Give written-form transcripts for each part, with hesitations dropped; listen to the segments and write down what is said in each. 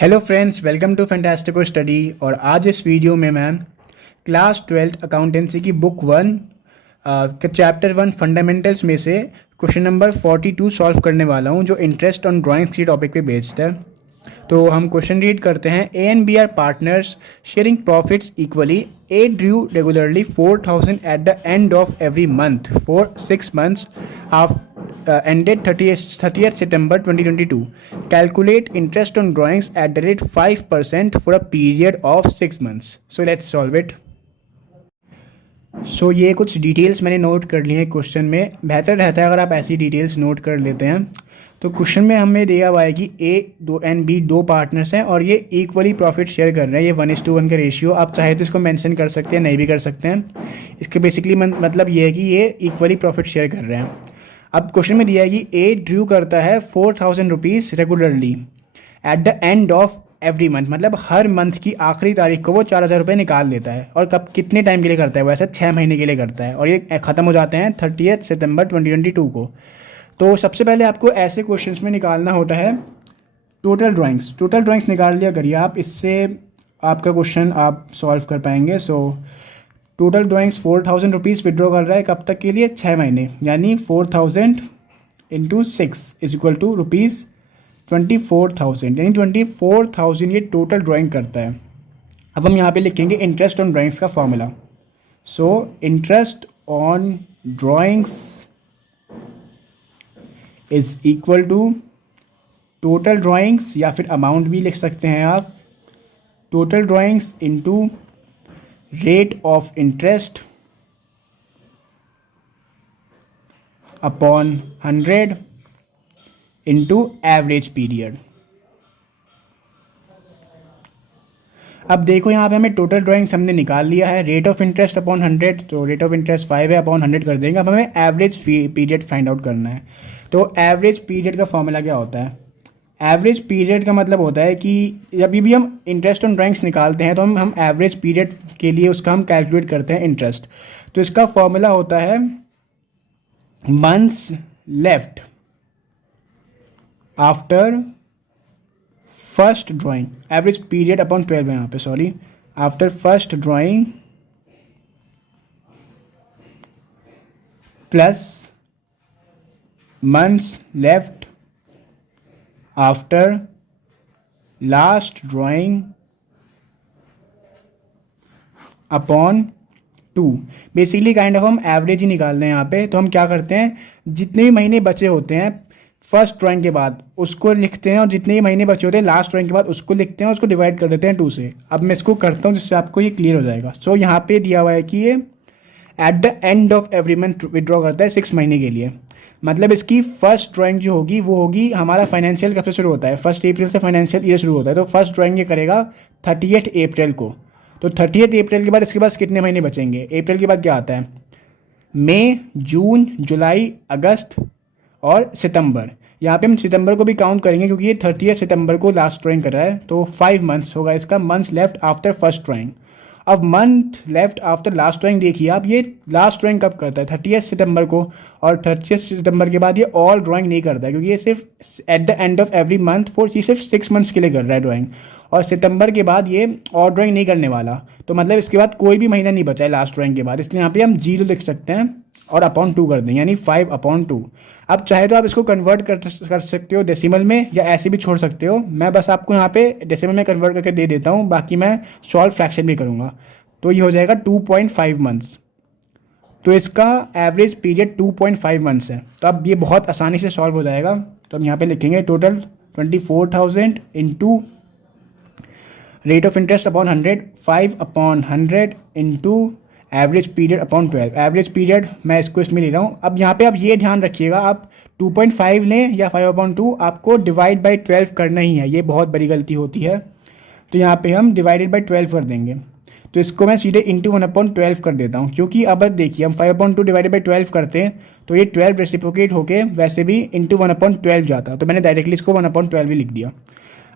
Hello friends, welcome to Fantastico Study. और आज इस वीडियो में मैं क्लास 12th अकाउंटेंसी की बुक 1 के चैप्टर 1 फंडामेंटल्स में से क्वेश्चन नंबर 42 सॉल्व करने वाला हूं, जो इंटरेस्ट ऑन ड्राइंग्स की टॉपिक पे बेस्ड है। तो हम क्वेश्चन रीड करते हैं। A and B are partners sharing profits equally. A drew regularly 4,000 at the end of every month for 6 months ended 30th September 2022. Calculate interest on drawings at the rate 5% for a period of 6 months. So let's solve it. सो ये कुछ details मैंने note कर ली हैं question में। बेहतर रहता है अगर आप ऐसी डिटेल्स नोट कर लेते हैं। तो क्वेश्चन में हमें दिया हुआ है कि ए दो एंड बी दो पार्टनर्स हैं और ये इक्वली प्रॉफिट शेयर कर रहे हैं। ये 1:1 का रेशियो, आप चाहे तो इसको मेंशन कर सकते हैं, नहीं भी कर सकते हैं। इसके बेसिकली मतलब ये है कि ये इक्वली प्रॉफिट शेयर कर रहे हैं। अब क्वेश्चन में दिया है कि ए ड्रू करता है 4,000 rupees regularly eight the end of every month, मतलब हर मंथ की आखिरी तारीख को वो 4,000 रुपये निकाल लेता है। और कब कितने टाइम के लिए करता है? वो ऐसा 6 महीने के लिए करता है और ये ख़त्म हो जाते हैं 30th सितंबर 2022 को। तो सबसे पहले आपको ऐसे क्वेश्चंस में निकालना होता है टोटल ड्राइंग्स। टोटल ड्राइंग्स निकाल लिया करिए आप, इससे आपका क्वेश्चन आप सॉल्व कर पाएंगे। So total drawings 4,000 rupees withdraw कर रहा है, कब तक के लिए? 6 महीने, यानी 4,000 into 6 is equal to rupees 24,000, यानी 24,000 ये टोटल ड्राइंग करता है। अब हम यहाँ पे लिखेंगे इंटरेस्ट ऑन ड्राइंग्स का formula. So interest on drawings is equal to total drawings, या फिर अमाउंट भी लिख सकते हैं आप, total drawings into rate of interest upon 100 into average period. अब देखो यहाँ पे हमें टोटल ड्राइंग्स हमने निकाल लिया है। रेट ऑफ इंटरेस्ट अपॉन 100, तो रेट ऑफ इंटरेस्ट 5 है, अपॉन 100 कर देंगे। अब हमें एवरेज पीरियड फाइंड आउट करना है। तो एवरेज पीरियड का फॉर्मूला क्या होता है? एवरेज पीरियड का मतलब होता है कि जब भी हम इंटरेस्ट ऑन ड्राइंग्स निकालते हैं तो हम एवरेज पीरियड के लिए उसका हम कैलकुलेट करते हैं इंटरेस्ट। तो इसका फॉर्मूला होता है months left after first drawing, average period upon 12 है यहाँ पे, sorry, after first drawing plus months left after last drawing upon 2। Basically kind of हम एवरेज ही निकाल रहे हैं यहाँ पे। तो हम क्या करते हैं, जितने भी महीने बचे होते हैं फर्स्ट ड्राइंग के बाद उसको लिखते हैं, और जितने भी महीने बचे होते हैं लास्ट ड्राइंग के बाद उसको लिखते हैं, उसको डिवाइड कर देते हैं 2 से। अब मैं इसको करता हूँ जिससे आपको ये क्लियर हो जाएगा। सो यहाँ पे दिया हुआ है कि ये eight the end of every month withdraw करता है 6 महीने के लिए। मतलब इसकी फर्स्ट ड्राइंग जो होगी वो होगी, हमारा फाइनेंशियल कब से शुरू होता है? 1 अप्रैल से फाइनेंशियल ईयर शुरू होता है। तो फर्स्ट ड्राइंग ये करेगा 30th अप्रैल को। तो 30th अप्रैल के बाद इसके पास कितने महीने बचेंगे? अप्रैल के बाद क्या आता है? मई, जून, जुलाई, अगस्त और सितंबर। यहाँ पे हम सितंबर को भी काउंट करेंगे क्योंकि ये 30th सितंबर को लास्ट ड्राइंग कर रहा है। तो 5 months होगा इसका, months left after first drawing. अब month left after last drawing देखिए आप, ये लास्ट ड्राइंग कब करता है? 30th सितंबर को। और 30th सितंबर के बाद ये ऑल ड्राइंग नहीं करता है, क्योंकि ये सिर्फ eight the end of every month for, ये सिर्फ 6 months के लिए कर रहा है ड्राइंग। और सितंबर के बाद ये और ड्राइंग नहीं करने वाला। तो मतलब इसके बाद कोई भी महीना नहीं बचा है लास्ट ड्राइंग के बाद, इसलिए यहाँ पे हम 0 लिख सकते हैं और अपॉन 2 कर देंगे, यानी 5/2। अब चाहे तो आप इसको कन्वर्ट कर सकते हो डेसिमल में, या ऐसे भी छोड़ सकते हो। मैं बस आपको यहाँ पे डेसिमल में कन्वर्ट करके दे देता हूँ, बाकी मैं सॉल्व फ्रैक्शन भी करूँगा। तो ये हो जाएगा 2.5 months। तो इसका एवरेज पीरियड 2.5 months है। तो अब ये बहुत आसानी से सॉल्व हो जाएगा। तो हम यहाँ पे लिखेंगे total 24,000 into rate of interest upon 100, 5/100 into average period upon 12। Average period मैं इसको इसमें ले रहा हूँ। अब यहाँ पे आप ये ध्यान रखिएगा, आप 2.5 लें या 5/2, आपको डिवाइड बाई 12 करना ही है। ये बहुत बड़ी गलती होती है। तो यहाँ पे हम डिवाइडेड बाई 12 कर देंगे। तो इसको मैं सीधे इंटू 1/12 कर देता हूँ, क्योंकि अब देखिए हम 5/2 डिवाइडेड बाई 12 करते हैं तो ये 12 रेसिप्रोकेट होके वैसे भी इंटू 1/12 जाता। तो मैंने डायरेक्टली इसको 1/12 ही लिख दिया।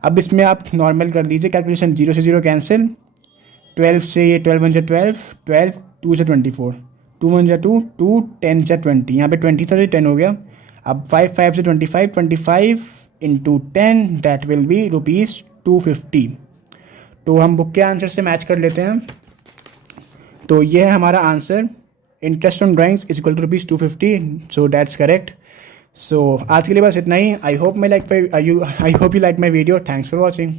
अब इसमें आप नॉर्मल कर दीजिए कैलकुलेशन, 0 से 0 कैंसिल, 12 से ये 12 1 12, 12 2 से 24, 2 1 2, 2 10 से 20, यहाँ पे 20 था तो 10 हो गया। अब 5 5 से 25, 25 into 10 that will be rupees 250। तो हम बुक के आंसर से मैच कर लेते हैं। तो ये है हमारा answer, interest on drawings is equal to ₹250। So that's correct. So आज के लिए बस इतना ही। I hope you like my video. Thanks for watching.